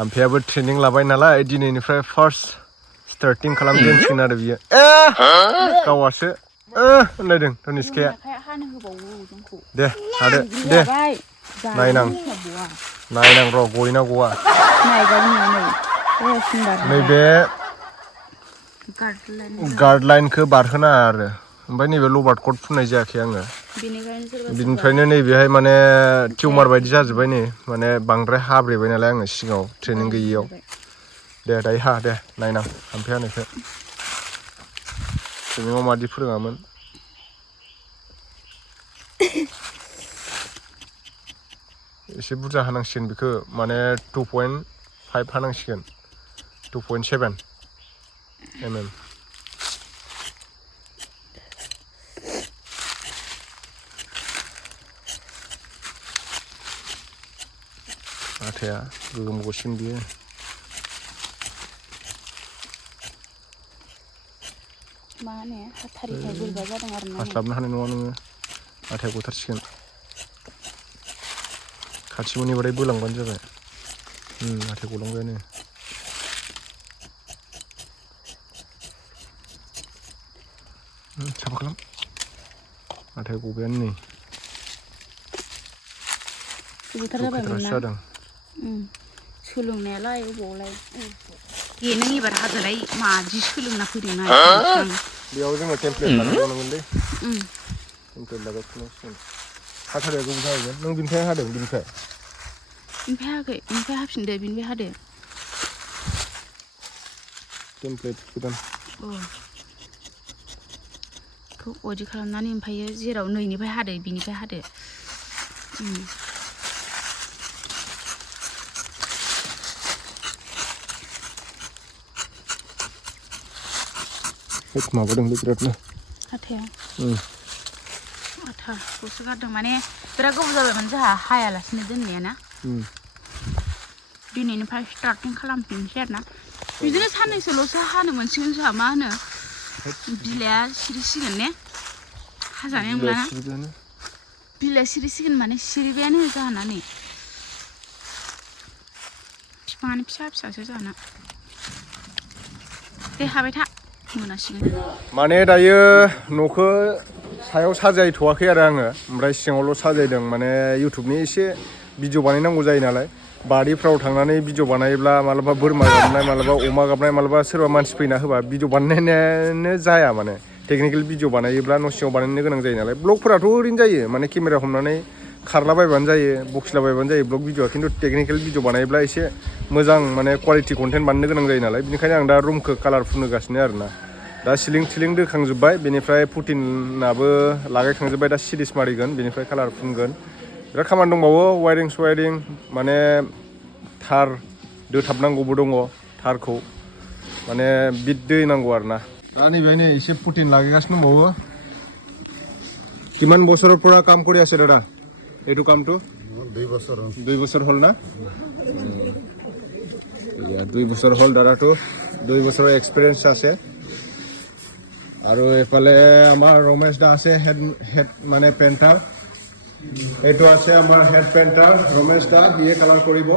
हाम्फेयाबो training लाबाय नालाय दिनैनिफ्राय फार्स्ट स्टार्टिं खालामजेनसिगोन आरो बियो गावासो होनलायदों धनिस्काया दे हादो दे नायनां र' गयना गवा नैबे गार्ड लाइनखौ बारहोना आरो ओमफ्राय नैबे लबार्ट कट फुननाय जायाखै आङो बिनिफ्रायनो नैबेहाय माने टिउमार बायदि जाजोब्बाय नै माने बांद्राय हाब्रेबाय नालाय आङो सिगाङाव ट्रेनिं गैयियाव दे दायो हा दे नायनां हाम्फे हानायखौ ट्रेनिङाव मादि फोरोङामोन एसे बुरजा हानांसिगोन बेखौ माने 2.5 हानांसिगोन 2.7 mm आथाया गोगोम गसिगोन बियो मा होनो हाथारिखाय बोरैबा जादों आरो ना हास्लाबनो हानाय नङा नोङो आथाया गथारसिगोन खाथि मोनहैबाथाय बोलांबानो जाबाय आथाया गलांबायानो साफा खालाम आथाया गबायानो नै गोबावथार जाबायमोन ना सोलोंनायालाय अबावलाय दे नों एबार हादोलाय मादि सोलोंना फैदोंना बेयाव जोङो टेमप्लेट लागायबावनांगोनलै टेमप्लेट लागायफिननांसिगोन हाथारिया गोबाव जाहैगोन नों बिनिफ्राय हादों बिनिफ्राय हायाखै बिनिफ्राय हाफिनदो बिनिफ्राय हादो टेमप्लेट गोदान खौ अदि खालामनानै ओमफ्रायो जेराव नैनिफ्राय हादो बिनिफ्राय हादो माबादोंलै बिरादनो हाथाया आथाखौसो गारदों माने बिराद गोबाव जाबायमोन जोंहा हायालासिनो दोननाया ना दिनैनिफ्राय स्टार्टिं खालामफिननोसै आरो ना बिदिनो साननैसोल'सो हानो मोनसिगोन जोंहा मा होनो बिलाइआ सिरिसिगोन ने हाजानाय नंलाना बिलाइआ सिरिसिगोन माने सिरिबायानो जाहाना नै बिफाङानो फिसा फिसासो जाना दे हाबाय था मोनासिगोन माने दायो न'खौ सायाव साजायथ'वाखै आरो आङो ओमफ्राय सिङावल' साजायदों माने इउटुबनि एसे भिडिअ बानायनांगौ जायो नालाय बारिफ्राव थांनानै भिडिअ बानायोब्ला मालाबा बोरमा गाबनाय मालाबा अमा गाबनाय मालाबा सोरबा मानसि फैना होबा भिडिअ बानायनायानो जाया माने टेकनिकेल भिडिअ बानायोब्ला न' सिङाव बानायनो गोनां जायो नालाय ब्लगफोराथ' ओरैनो जायो माने केमेरा हमनानै खारलाबायबानो जायो बखिलाबायबानो जायो ब्लग भिडिअआ खिन्थु टेकनिकेल भिडिअ बानायोब्ला एसे मोजां माने क्वालिटि कन्टेन्ट बानायनो गोनां जायो नालाय बेनिखायनो आं दा रुमखौ कालार फुनहोगासिनो आरोना दा सिलिं थिलिं दोखांजोब्बाय बेनिफ्राय पुटिनाबो लागायखांजोब्बाय दा सिरिस मारिगोन बेनिफ्राय कालार फुनगोन बिराद खामानि दंबावो वायरिं सवायरिं माने थार दोथाबनांगौबो दङ थारखौ माने बिट दै नांगौ आरो ना दा नैबे नै एसे पुटिन लागायगासिनो दंबावो কিমান বছৰৰ পৰা কাম কৰি আছে দাদা এইটো কামটো 2 বছৰ হল না 2 বছৰ হল দাদাটো 2 বছৰৰ এক্সপিৰিয়েন্স আছে আৰু এফালে আমাৰ ৰমেশ দা আছে হেড মানে পেইণ্টাৰ এইটো আছে আমাৰ হেড পেইণ্টাৰ ৰমেশ দা ইয়ে কালাৰ কৰিব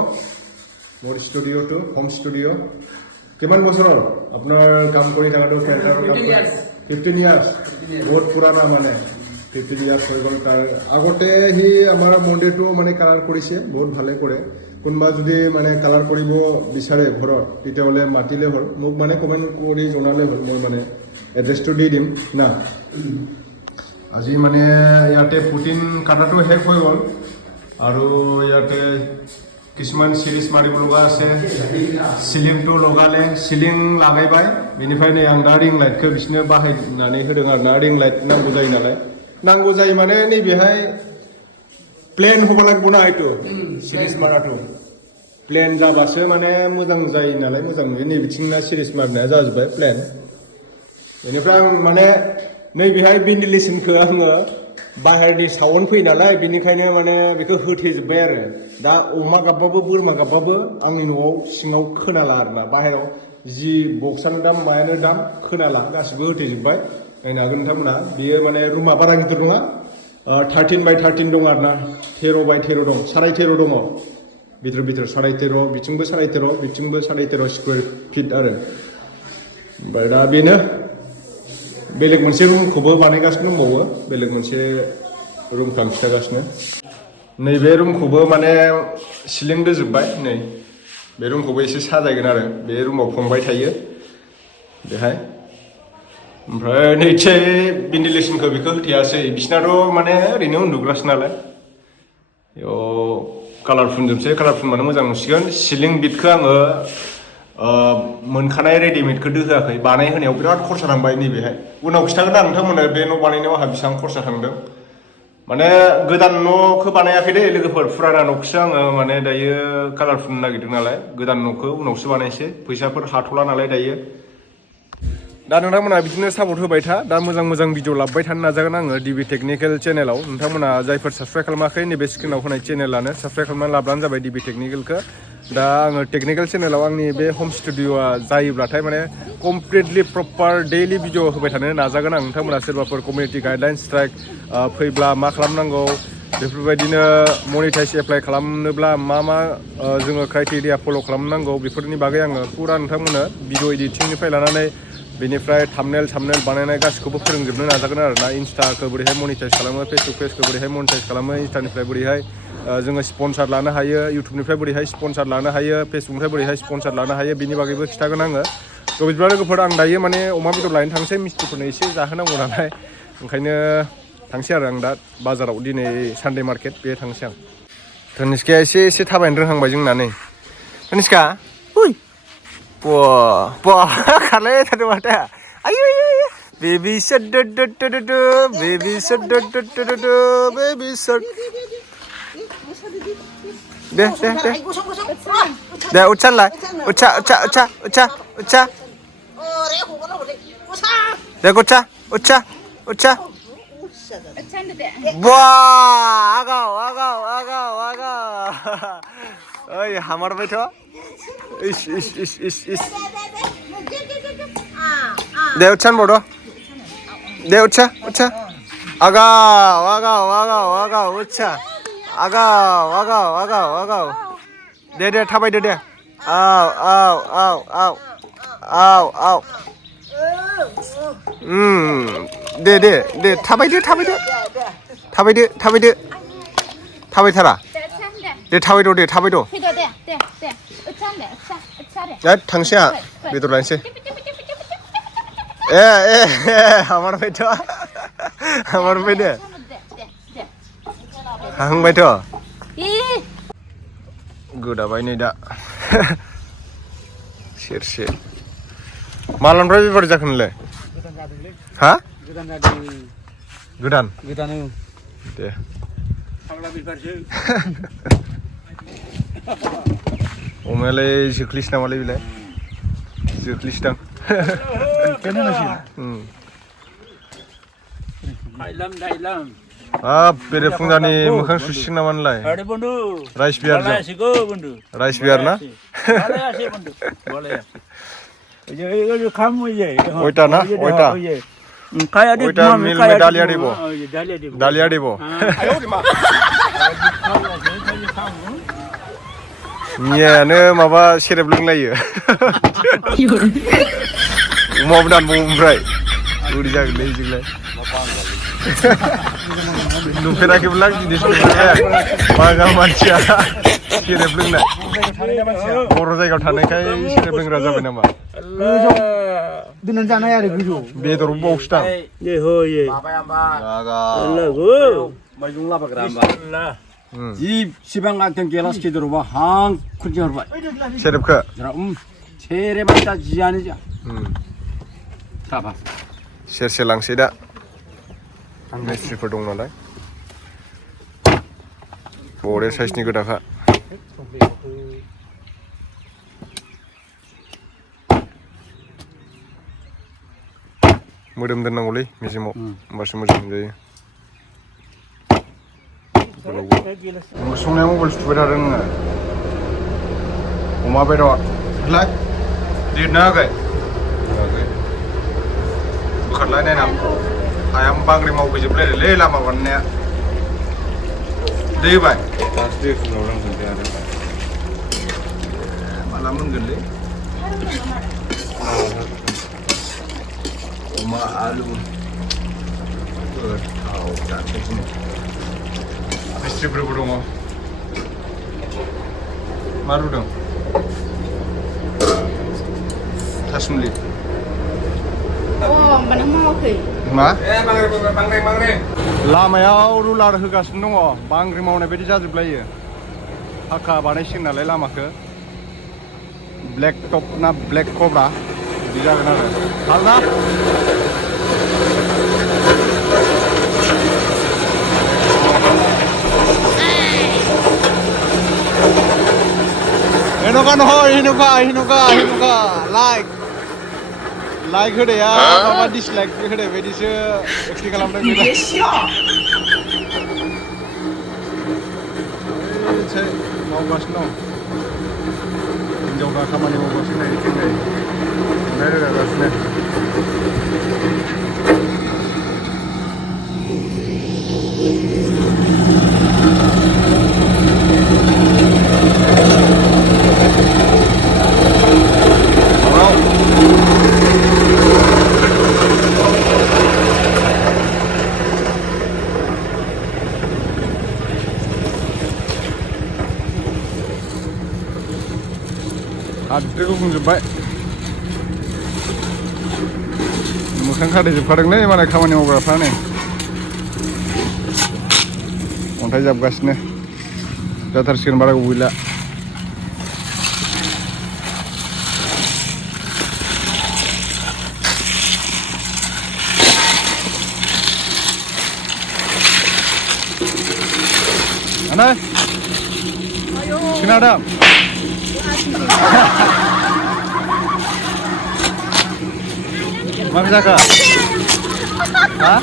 মোৰ ষ্টুডিঅ'টো হোম ষ্টুডিঅ' কিমান বছৰৰ আপোনাৰ কাম কৰি থকাটো পেইণ্টাৰৰ কাম 15 ইয়াৰ্ছ বহুত পুৰানা মানে 15 ইয়াৰ্ছ হৈ গ'ল তাৰ আগতে সি আমাৰ মন্দিৰটো মানে কালাৰ কৰিছে বহুত ভালে কৰে কোনোবা যদি মানে কালাৰ কৰিব বিচাৰে ঘৰত তেতিয়াহ'লে মাতিলে হ'ল মোক মানে কমেণ্ট কৰি জনালে হ'ল মই মানে এড্ৰেছটো দি দিম না আজি মানে ইয়াতে পুটিন কাটাটো শেষ হৈ গ'ল আৰু ইয়াতে কিছুমান সিৰিজ মাৰিব লগা আছে সিলিংটো লগালে সিলিং লাগাयबाय बेनिफ्राय नै आं दा रिं लाइटखौ बिसोरनो बाहायनानै होदों आरो ना रिं लाइट नांगौ जायो नालाय नांगौ जायो माने नैबेहाय प्लेन होबा लागबो ना एटु सिरिज माराটো प्लेन जाबासो माने मोजां जायो नालाय मोजां नुयो नै बिथिंना सिरिज मारनाया जाजोबबाय प्लेन बेनिफ्राय आं माने नैबेहाय भेन्टिलेसनखौ आङो बाहेरनि साउन्ड फैयो नालाय बेनिखायनो माने बेखौ होथेजोब्बाय आरो दा अमा गाबबाबो बोरमा गाबबाबो आंनि न'आव सिङाव खोनाला आरोना बाहेराव जि बक्सानो दाम मायानो दाम खोनाला गासिबो होथेजोब्बाय नायनो हागोन नोंथांमोना बियो माने रुमा बारा गिदिर नङा 13 बाय 13 दं आरोना 13 बाय 13 दं 13.5 दङ बिथोर 13.5 बिथिंबो 13.5 बिथिंबो 13.5 स्क्वायर फिट आरो ओमफ्राय दा बेनो बेलेग मोनसे रुमखौबो बानायगासिनो दंबावो बेलेग मोनसे रुमखौ आं खिथागासिनो नैबे रुमखौबो माने सिलिं दोजोब्बाय नै बे रुमखौबो एसे साजायगोन आरो बे रुमाव फंबाय थायो बेहाय ओमफ्राय नैथिहाय भेन्टिलेसनखौ बेखौ होथेयासै बिसिनाथ' माने ओरैनो उन्दुग्रासो नालाय बेयाव कालार फुनजोबसै कालार फुनबानो मोजां नुसिगोन सिलिं बिटखौ आङो मोनखानाय रेडिमेडखौ दोहोआखै बानायहोनायाव बिराद खरसा थांबाय नैबेहाय उनाव खिथागोन आं नोंथांमोननो बे न' बानायनायाव आंहा बेसेबां खरसा थांदों माने गोदान न'खौ बानायाखै दे लोगोफोर फुराना न'खौसो आङो माने दायो कालार फुननो नागिरदों नालाय गोदान न'खौ उनावसो बानायसै फैसाफोर हाथ'ला नालाय दायो दा नोंथांमोना बिदिनो सापर्ट होबाय था दा मोजां भिडिअ लाबोबाय थानो नाजागोन आङो डिबि टेकनिकेल चेनेलाव नोंथांमोना जायफोर साबस्क्राइब खालामाखै नैबे स्क्रिनाव होनाय चेनेलानो साबस्क्राइब खालामनानै लाब्लानो जाबाय डिबि टेकनिकेलखौ दा आङो टेकनिकेल चेनेलाव आंनि बे हम स्टुडिअ'आ जायोब्लाथाय माने कमप्लिटलि प्रपार डेइलि भिडिअ होबाय थानो नाजागोन आं नोंथांमोना सोरबाफोर कमिउनिटि गाइडलाइन स्ट्राइक फैब्ला मा खालामनांगौ बेफोरबायदिनो मनिटाइज एप्लाइ खालामनोब्ला मा जोङो क्राइटेरिया फल' खालामनांगौ बेफोरनि बागै आङो फुरा नोंथांमोननो भिडिअ एडिटिंनिफ्राय लानानै बेनिफ्राय थाम्बनेल बानायनाय गासिखौबो फोरोंजोबनो नाजागोन आरोना इन्स्टाखौ बोरैहाय मनिटाइज खालामो फेसबुक पेजखौ बोरैहाय मनिटाइज खालामो इन्स्टानिफ्राय बोरैहाय जोङो स्पन्सार लानो हायो इउटुबनिफ्राय बोरैहाय स्पन्सार लानो हायो फेसबुकनिफ्राय बोरैहाय स्पन्सार लानो हायो बिनि बागैबो खिथागोन आङो थ' बिदिब्ला लोगोफोर आं दायो माने अमा बेदर लायनो थांसै मिस्ट्रिफोरनो एसे जाहोनांगौ नालाय ओंखायनो थांसै आरो आं दा बाजाराव दिनै सानडे मार्केट बे थांसै आं धनिस्काया एसे थाबायनो रोंहांबाय जोंना नै धनिस्का उइ खारलाय थादों माथो आयु बेबि शार्ट बेबि शार्ट बेबि शार्ट दे उच्चारलाय उच्चा दे उच्चा आगाव ओइ हामारबायथ' इस दे उच्चान बड' दे उच्चा आगाव उच्चा आगाव दे थाबायदो दे आव दे थाबायदो थाबायथारा दे थाबायद' थांसै आं बेदर लायनोसै हामारबाय दे हाहांबायथ' गोदाबाय नै दा सेरसे मालानिफ्राय बेफार जाखो नोंलाय हा गोदान दे अमायालाय जोख्लिस नामालाय बेलाय जोख्लिसदां बेरे फुंजानि मोखां सुसिगोन नामा नोंलाय राइस बियार ना ओइटा मिल में डालिया देबो मियानो माबा सेरेब लोंलायो अमाबो दानबावो ओमफ्राय बोरै जागोनलै बिदिलाय नुफेराखैब्ला दिनैसो नुफेरबाय बागा मानसिया सेरेब लोंनाय बर' जायगायाव थानायखाय सेरेब लोंग्रा जाबाय नामा दोननानै जानाय आरो गोजौ बेदरबो बावसो दां जिसिबां आंजों गेलास गेदेरावबा हां खुन्थिहरबाय सेरेबखौ सेरेबा दा जियानो जा सेरसे लांसै दा मिस्ट्रिफोर दं नालाय बरिया साइसनि गोदाखा मोदोम दोननांगौलै मेजेमाव होमबासो मोजां मोनजायो संनाया मबाइल सुबाय थादों नोङो अमा बेदर लाय लिरना होगाय बोखारलाय नायना आया बांग्रि मावफैजोबलायलै लामा बानायनाया दै होबाय माला मोनगोनलै अमा आलु गोथाव जानोसै दिनै मिस्ट्रिफोरबो दङ मा रुदों थासुमलि माने मावाखै मा लामायाव रुलार होगासिनो दङ बांग्रि मावनाय बायदि जाजोबलायो फाक्का बानायसिगोन नालाय लामाखौ ब्लेक टप ना ब्लेक कब्रा बिदि जागोन आरो आलदा Hinuka no, hinuka, like होदो या माबा dislike होदो बिदिसो एक्टिं खालामदों बेलाय एसे मावगासिनो दं हिनजावफ्रा खामानि मावगासिनो इथिंजाय अन्थाइ रोगागासिनो हाद्रिखौ बुंजोब्बाय मोखां खाथेजोबखादोंलै मालाय खामानि मावग्राफ्रा नै अन्थाइ जाबगासिनो जाथारसिगोन बारा गोबाव गैला आनै खोनादों मा जाखो हा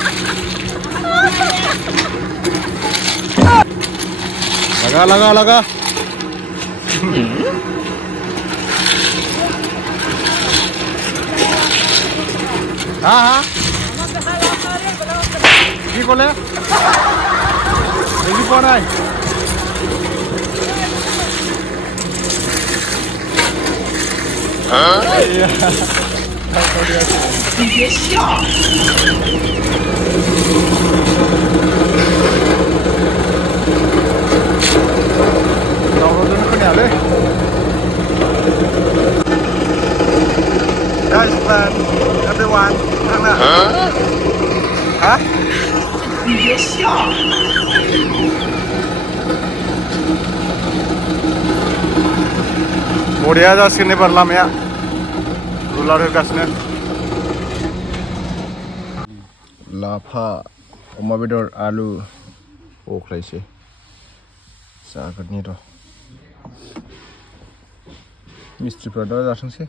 laga हाँ কি বলে বুঝি পোৱা নাই你别笑दावरावजोंनो खोनायालै Guys, plan everyone थांना हा 你别笑 बरिया जासिगोन एबार लामाया रुलार होगासिनो लाफा अमा बेदर आलु अख्लायसै जागोननि र' मिस्ट्रिफ्रा दा जाथोंसै